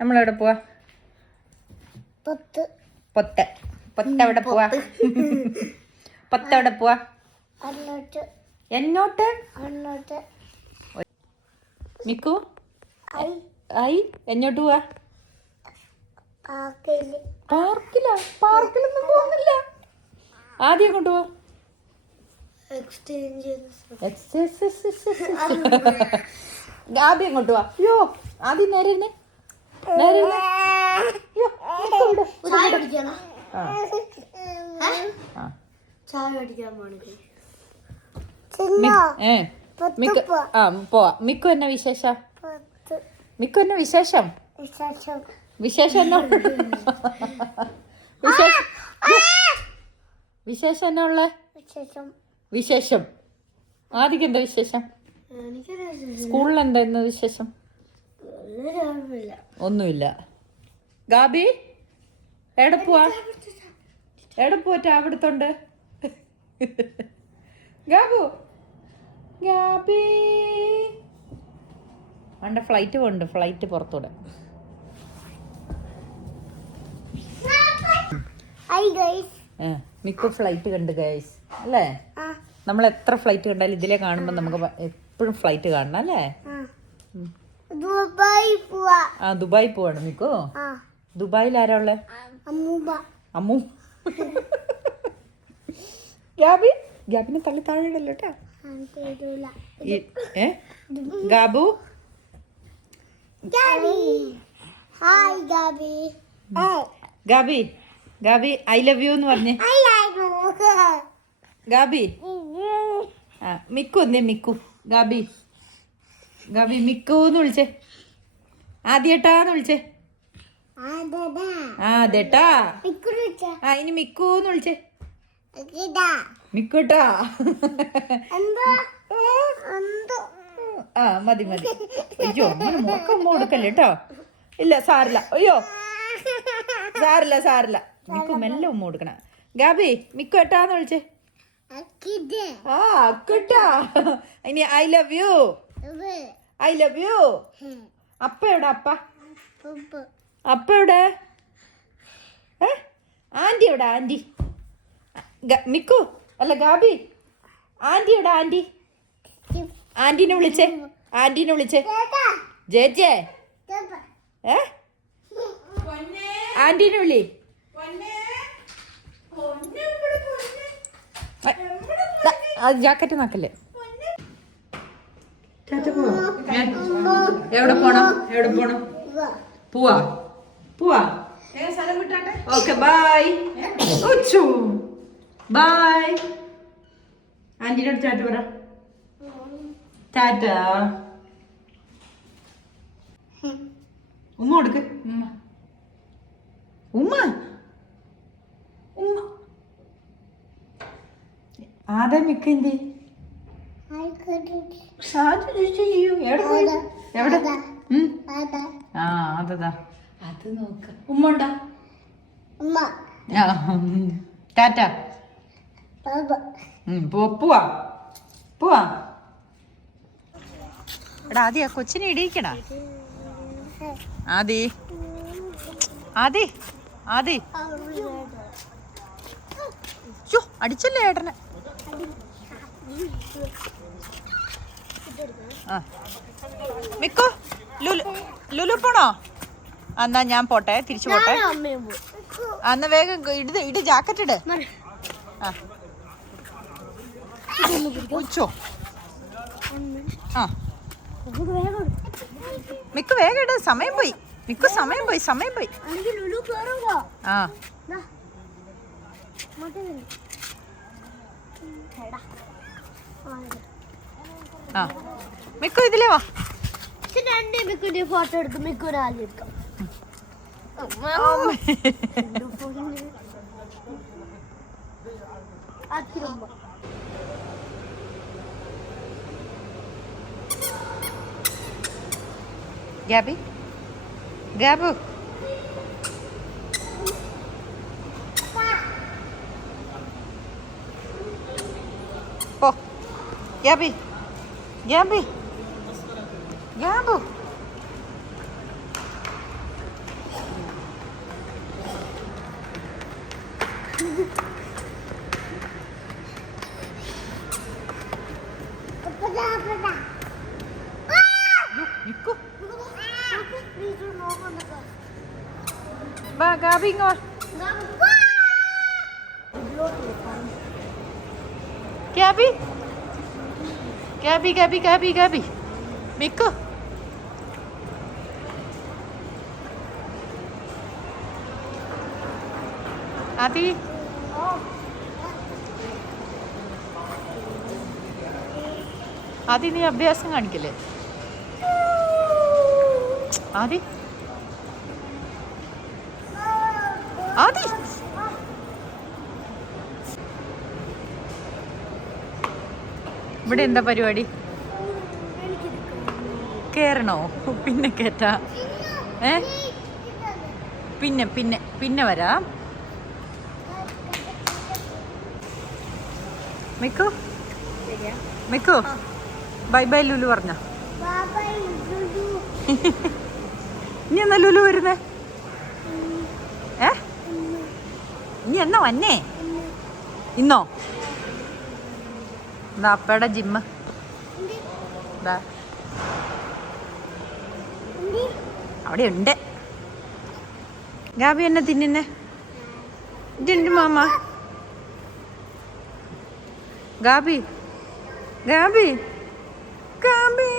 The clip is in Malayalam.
നമ്മളെവിടെ പോവാ? പൊത്ത്. പൊത്തെവിടെ പോവാ? പൊത്തെവിടെ പോവാ? എന്നോട്ട് മിക്കു ഐ എന്നോട്ട് പോവാ? പാർക്കിലൊന്നും പോകുന്നില്ല. ആദ്യം കൊണ്ട് പോവാ. ആദ്യം കൊണ്ട് പോവാ. അയ്യോ ആദ്യം നേരെ പോവാ. മിക്കു എന്നെ വിശേഷം? മിക്കു എന്നെ വിശേഷം? വിശേഷം എന്നാ? വിശേഷം എന്നാ ഉള്ള? വിശേഷം ആദ്യം എന്താ വിശേഷം? സ്കൂളിൽ എന്താ ഇന്ന് വിശേഷം? ഒന്നുമില്ല. ഗാബി എവിടെ പോവാ? എവിടെ പോറ്റാ അവിടുത്തോണ്ട്? ഗാബു ഗാബി അവൻ്റെ ഫ്ലൈറ്റ് പോകുന്നുണ്ട്. ഫ്ലൈറ്റ് പുറത്തൂടെ. മിക്ക ഫ്ലൈറ്റ് കണ്ട് ഗൈസ് അല്ലേ? നമ്മൾ എത്ര ഫ്ലൈറ്റ് കണ്ടാലും ഇതിലെ കാണുമ്പോൾ നമുക്ക് എപ്പോഴും ഫ്ലൈറ്റ് കാണണം അല്ലേ? ദുബായി പോവാണ് മിക്കോ. ദുബായിൽ ആരാ ഉള്ളേ? അമ്മു. ഗ്യാബിനെ തള്ളി താഴെ ഇടല്ലോ കേട്ടാ. Gabu Gabby Gabby I love you എന്ന് പറഞ്ഞേ. ഗാബി മിക്കു എന്തേ? മിക്കു ഗാബി ഗാബി മിക്കുന്ന് വിളിച്ചേ. ആദ്യേട്ടാന്ന് വിളിച്ചേ. അതേട്ടാ. ഇനി മിക്കൂന്ന് വിളിച്ചേ. മിക്കൂട്ടാ. മതി മതി. അയ്യോ മുഖം കൊടുക്കല്ലേ കേട്ടോ. ഇല്ല സാറില്ല. അയ്യോ സാറില്ല. മിക്കു മെല്ലെ ഉമ്മ കൊടുക്കണം. ഗാബി മിക്കു ഏട്ടാന്ന് വിളിച്ചേ. അക്കുട്ടാ. ഇനി I love U. I love U. അപ്പ എവിടെ? അപ്പ എവിടെ? ആന്റി എവിടെ? ആന്റി മിക്കു അല്ല ഗാബി. ആന്റി എവിടെ? ആന്റി ആന്റീനെ വിളിച്ചേ. ആന്റീനെ വിളിച്ചേ. ജേജേ ആന്റീനെ വിളി. ജാക്കറ്റ് നാക്കല്ലേ. എവിടെ പോണം? എവിടെ പോണം? പോവാ പോവാ. Okay bye. ബൈ. ആന്റിയുടെ അടുത്ത് ടാറ്റ പറ. ടാറ്റ. ഉമ്മ കൊടുക്ക്. ഉമ്മ ഉമ്മ ഉമ്മ. ആദാ മിക്കന്തി എവിടെ? അതതാ അത് നോക്ക. ഉമ്മ ഉണ്ടാ? ടാറ്റ. പോവാ പോവാ. എടാ ആദ്യ കൊച്ചിനെ ഇടിയിക്കടാ. ആദി ആദി ആദി അടിച്ചല്ലേ ഏട്ടനെ. മിക്കോ ലുലു പോണോ? എന്നാ ഞാൻ പോട്ടെ, തിരിച്ചു പോട്ടെ. എന്നാ വേഗം ഇട് ജാക്കറ്റ് ഇട്. ഉച്ചോ മിക്കു വേഗം ഇട്. സമയം പോയി മിക്കു. സമയം പോയി. മിക്കു ഇതിലേ വാ. ഫോട്ടോ എടുക്കും. മിക്കു എടുക്കാം. Gabby? Gabu? Oh, Gabby? Gabby? Gabu? വാ ഗാബി ഇങ്ങോ. Gabby Gabby Gabby Gabby Gabby Mikku. Adi Adi നീ അഭ്യാസം കാണിക്കല്ലേ? ആദി ആദി ഇവിടെ എന്താ പരിപാടി? കേറണോ? പിന്നെ കേറ്റാ. പിന്നെ പിന്നെ പിന്നെ വരാം. Miku Miku bye bye Lulu പറഞ്ഞ. ഇനി എന്നാ ലുലു വരുന്നേ? ഇനി എന്നാ വന്നേ? ഇന്നോ? എന്താ അപ്പയുടെ ജിമ്മ് അവിടെ ഉണ്ട്. ഗാബി എന്നെ തിന്നുന്നേ? ഇതെന്ത് മാമ? Gabi Gabby Gabi